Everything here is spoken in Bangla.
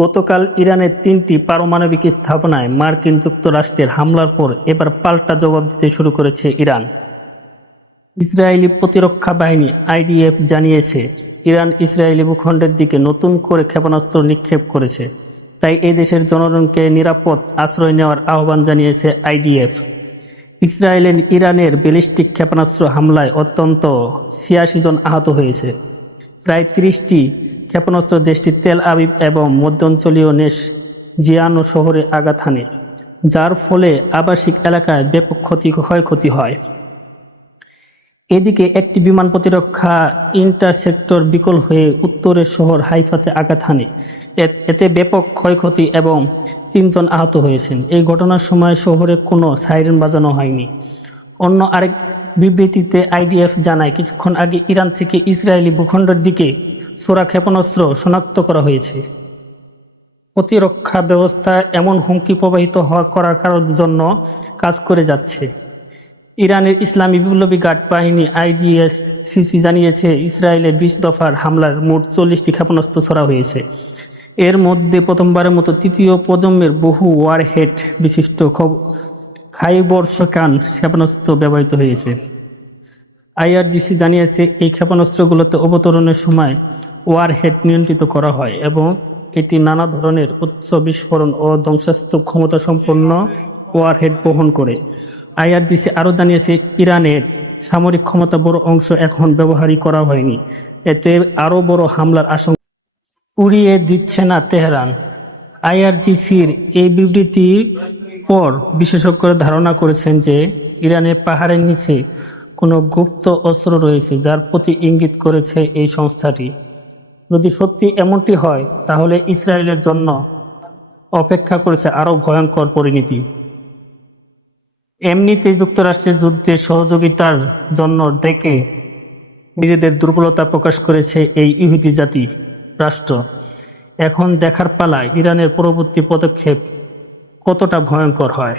গতকাল ইরানের তিনটি পারমাণবিক স্থাপনায় মার্কিন যুক্তরাষ্ট্রের হামলার পর এবার পাল্টা জবাব দিতে শুরু করেছে ইরান। ইসরায়েলি প্রতিরক্ষা বাহিনী আইডিএফ জানিয়েছে, ইরান ইসরায়েলি ভূখণ্ডের দিকে নতুন করে ক্ষেপণাস্ত্র নিক্ষেপ করেছে। তাই এই দেশের জনগণকে নিরাপদ আশ্রয় নেওয়ার আহ্বান জানিয়েছে আইডিএফ। ইসরায়েলের ইরানের ব্যালিস্টিক ক্ষেপণাস্ত্র হামলায় অত্যন্ত ছিয়াশি জন আহত হয়েছে। প্রায় তিরিশটি ক্ষেপণাস্ত্র দেশটির তেল আবিব এবং মধ্যাঞ্চলীয় নেশ জিয়ানো শহরে আঘাত হানে, যার ফলে আবাসিক এলাকায় ব্যাপক ক্ষতি ক্ষয়ক্ষতি হয়। এদিকে একটি বিমান প্রতিরক্ষা ইন্টারসেক্টর বিকল হয়ে উত্তরের শহর হাইফাতে আঘাত হানে। এতে ব্যাপক ক্ষয়ক্ষতি এবং তিনজন আহত হয়েছেন। এই ঘটনার সময় শহরে কোনো সাইরেন বাজানো হয়নি। অন্য আরেক বিবৃতিতে আইডিএফ জানায়, কিছুক্ষণ আগে ইরান থেকে ইসরায়েলি ভূখণ্ডের দিকে সোরা ক্ষেপণাস্ত্র শনাক্ত করা হয়েছে। প্রতিরক্ষা ব্যবস্থা এমন হুমকি প্রবাহিত হওয়া করার কারণ জন্য কাজ করে যাচ্ছে। ইরানের ইসলামী বিপ্লবী গার্ড বাহিনী আইডিএস সিসি জানিয়েছে, ইসরায়েলে বিশ দফার হামলার মোট চল্লিশটি ক্ষেপণাস্ত্র ছড়া হয়েছে। এর মধ্যে প্রথমবারের মতো তৃতীয় প্রজন্মের বহু ওয়ারহেড বিশিষ্ট খাইবর্ষকান ক্ষেপণাস্ত্র ব্যবহৃত হয়েছে। আইআরজিসি জানিয়েছে, এই ক্ষেপণাস্ত্রগুলোতে অবতরণের সময় ওয়ারহেড নিয়ন্ত্রিত করা হয় এবং এটি নানা ধরনের উচ্চ বিস্ফোরণ ও ধ্বংসাত্মক ক্ষমতা সম্পন্ন ওয়ারহেড বহন করে। আইআরজিসি আরও জানিয়েছে, ইরানের সামরিক ক্ষমতা বড় অংশ এখন ব্যবহারই করা হয়নি। এতে আরও বড় হামলার আশঙ্কা উড়িয়ে দিচ্ছে না তেহরান। আইআরজিসির এই বিবৃতির পর বিশেষজ্ঞরা ধারণা করেছেন যে ইরানের পাহাড়ের নিচে কোনো গুপ্ত অস্ত্র রয়েছে যার প্রতি ইঙ্গিত করেছে এই সংস্থাটি। যদি সত্যি এমনটি হয়, তাহলে ইসরায়েলের জন্য অপেক্ষা করেছে আরও ভয়ঙ্কর পরিণতি। এমনিতে যুক্তরাষ্ট্রের যুদ্ধে সহযোগিতার জন্য ডেকে নিজেদের দুর্বলতা প্রকাশ করেছে এই ইহুদি জাতি, রাষ্ট্র। এখন দেখার পালা ইরানের পরবর্তী পদক্ষেপ কতটা ভয়ঙ্কর হয়?